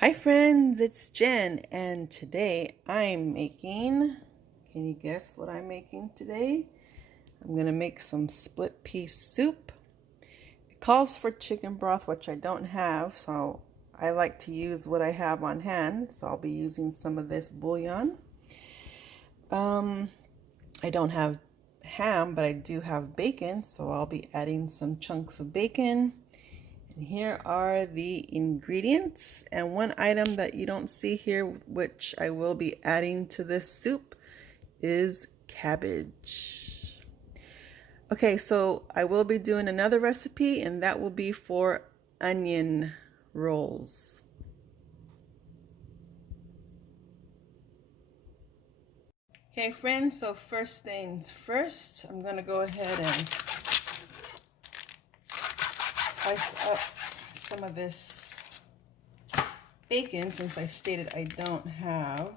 Hi friends, it's Jen, and today I'm making, can you guess what I'm making today? I'm gonna make some split pea soup. It calls for chicken broth, which I don't have, so I like to use what I have on hand, so I'll be using some of this bouillon. I don't have ham, but I do have bacon, so I'll be adding some chunks of bacon. And here are the ingredients, and one item that you don't see here, which I will be adding to this soup, is cabbage. Okay, so I will be doing another recipe, and that will be for onion rolls. Okay friends, so first things first, I'm going to go ahead and slice up some of this bacon, since I stated I don't have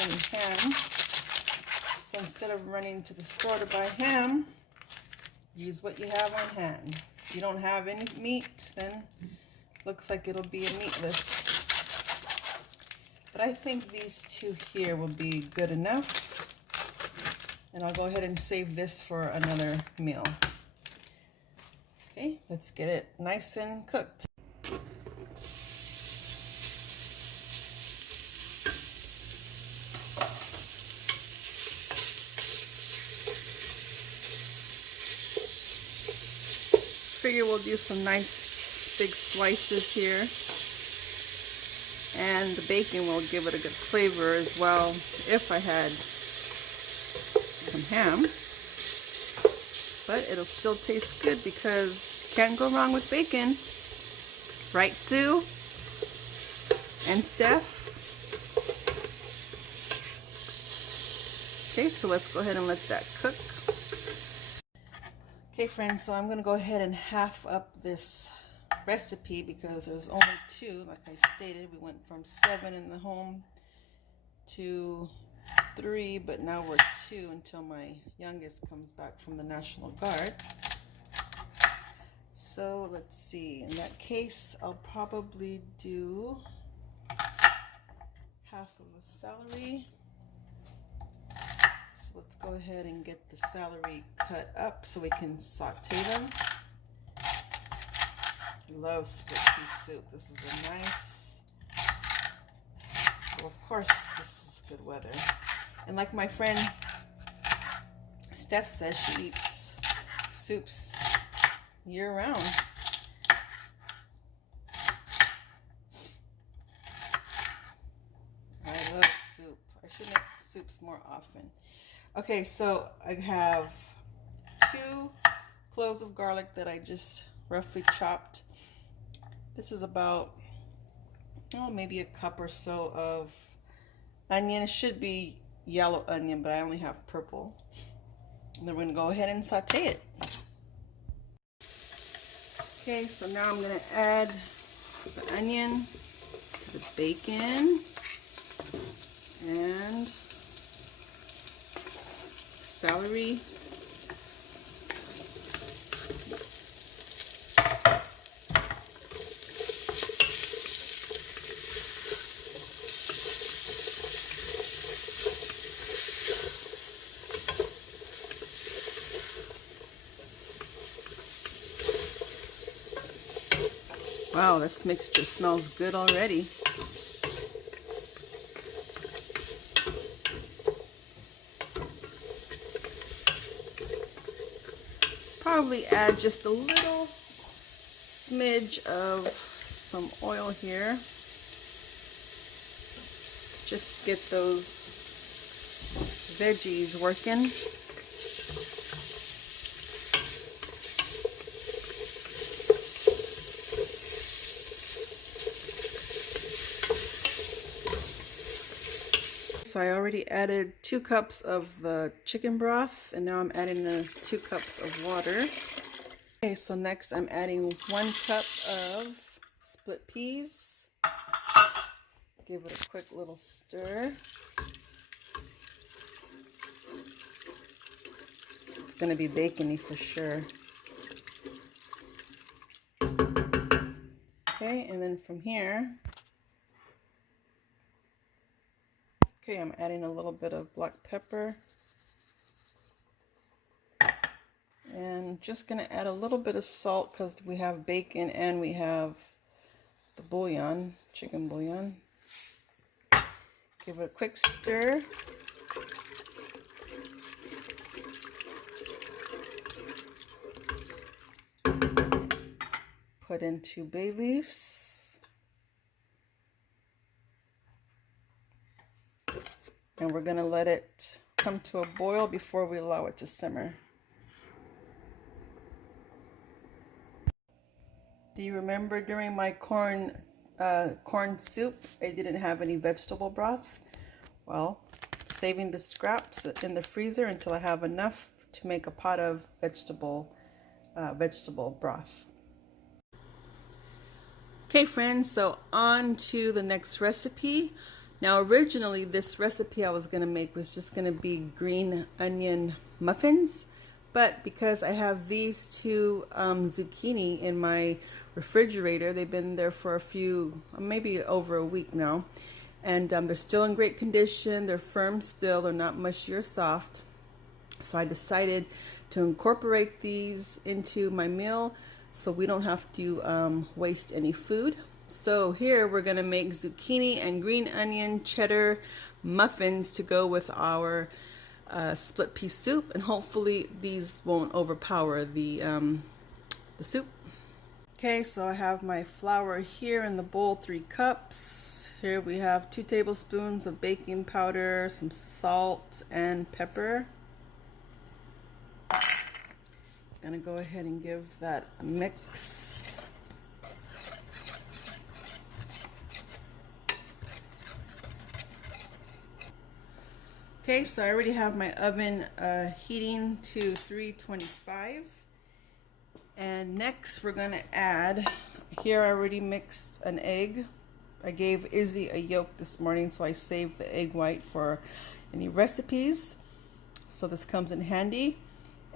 any ham. So instead of running to the store to buy ham, use what you have on hand. If you don't have any meat, then looks like it'll be a meatless. But I think these two here will be good enough. And I'll go ahead and save this for another meal. Okay, let's get it nice and cooked. Figure we'll do some nice big slices here. And the bacon will give it a good flavor as well if I had some ham. But it'll still taste good because you can't go wrong with bacon. Right, Sue? And Steph? Okay, so let's go ahead and let that cook. Okay friends, so I'm going to go ahead and half up this recipe because there's only two. Like I stated, we went from 7 in the home to 3, but now we're 2 until my youngest comes back from the National Guard. So let's see, in that case I'll probably do half of a celery. So let's go ahead and get the celery cut up so we can saute them. I love split pea soup. This is a nice, well, of course this is good weather. And like my friend Steph says, she eats soups year-round. I love soup. I should make soups more often. Okay, so I have 2 cloves of garlic that I just roughly chopped. This is about, oh, maybe a cup or so of onion. It should be yellow onion, but I only have purple. And then we're going to go ahead and saute it. Okay, so now I'm going to add the onion, the bacon, and celery. Wow, this mixture smells good already. Probably add just a little smidge of some oil here, just to get those veggies working. So I already added 2 cups of the chicken broth, and now I'm adding the 2 cups of water. Okay, so next I'm adding 1 cup of split peas. Give it a quick little stir. It's going to be bacony for sure. And Okay, and then from here, okay, I'm adding a little bit of black pepper. And just gonna add a little bit of salt because we have bacon and we have the bouillon, chicken bouillon. Give it a quick stir. Put in 2 bay leaves. And we're gonna let it come to a boil before we allow it to simmer. Do you remember during my corn soup, I didn't have any vegetable broth? Well, saving the scraps in the freezer until I have enough to make a pot of vegetable broth. Okay friends, so on to the next recipe. Now originally this recipe I was going to make was just going to be green onion muffins, but because I have these 2 zucchini in my refrigerator, they've been there for maybe over a week now, and they're still in great condition, they're firm still, they're not mushy or soft. So I decided to incorporate these into my meal so we don't have to waste any food. So here we're going to make zucchini and green onion cheddar muffins to go with our split pea soup, and hopefully these won't overpower the soup. Okay, so I have my flour here in the bowl, 3 cups. Here we have 2 tablespoons of baking powder, some salt and pepper. Gonna go ahead and give that a mix. Okay, so I already have my oven heating to 325. And next we're gonna add, here I already mixed an egg. I gave Izzy a yolk this morning, so I saved the egg white for any recipes. So this comes in handy.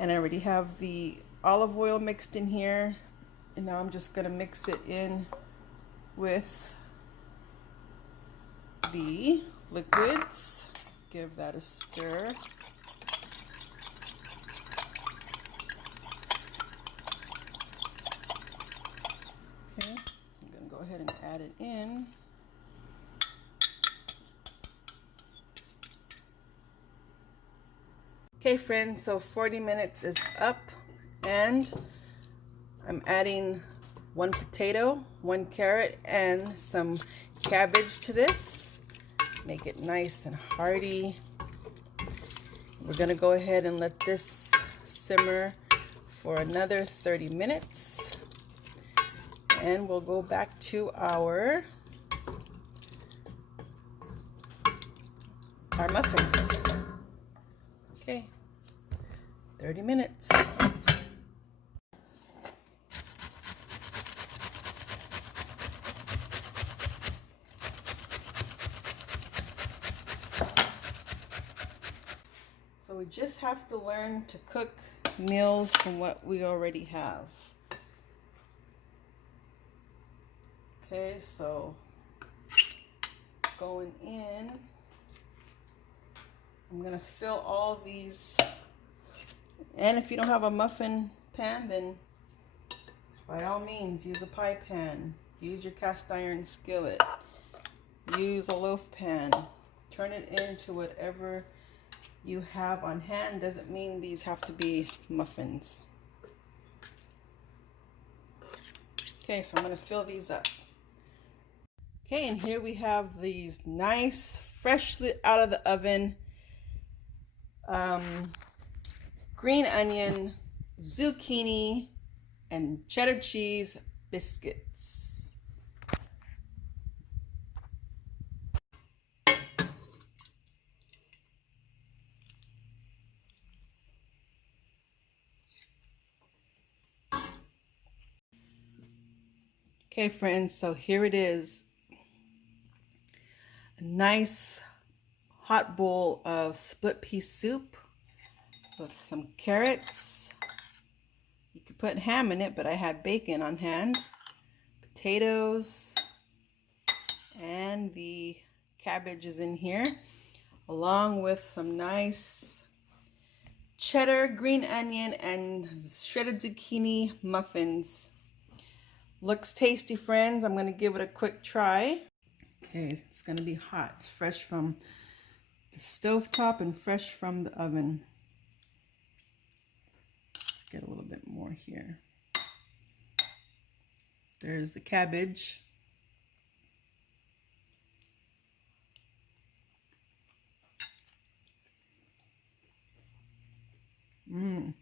And I already have the olive oil mixed in here. And now I'm just gonna mix it in with the liquids. Give that a stir. Okay, I'm gonna go ahead and add it in. Okay friends, so 40 minutes is up and I'm adding 1 potato, 1 carrot, and some cabbage to this. Make it nice and hearty. We're gonna go ahead and let this simmer for another 30 minutes. And we'll go back to our muffins. Okay, 30 minutes. So we just have to learn to cook meals from what we already have. Okay, so going in, I'm gonna fill all these, and if you don't have a muffin pan, then by all means use a pie pan, use your cast iron skillet, use a loaf pan, turn it into whatever you have on hand. Doesn't mean these have to be muffins. Okay, so I'm gonna fill these up. Okay, and here we have these nice, freshly out of the oven green onion, zucchini, and cheddar cheese biscuits. Okay friends, so here it is. A nice hot bowl of split pea soup with some carrots. You could put ham in it, but I had bacon on hand. potatoes, and the cabbage is in here, along with some nice cheddar, green onion, and shredded zucchini muffins. Looks tasty, friends. I'm going to give it a quick try. Okay, it's going to be hot. It's fresh from the stovetop and fresh from the oven. Let's get a little bit more here. There's the cabbage. Mmm.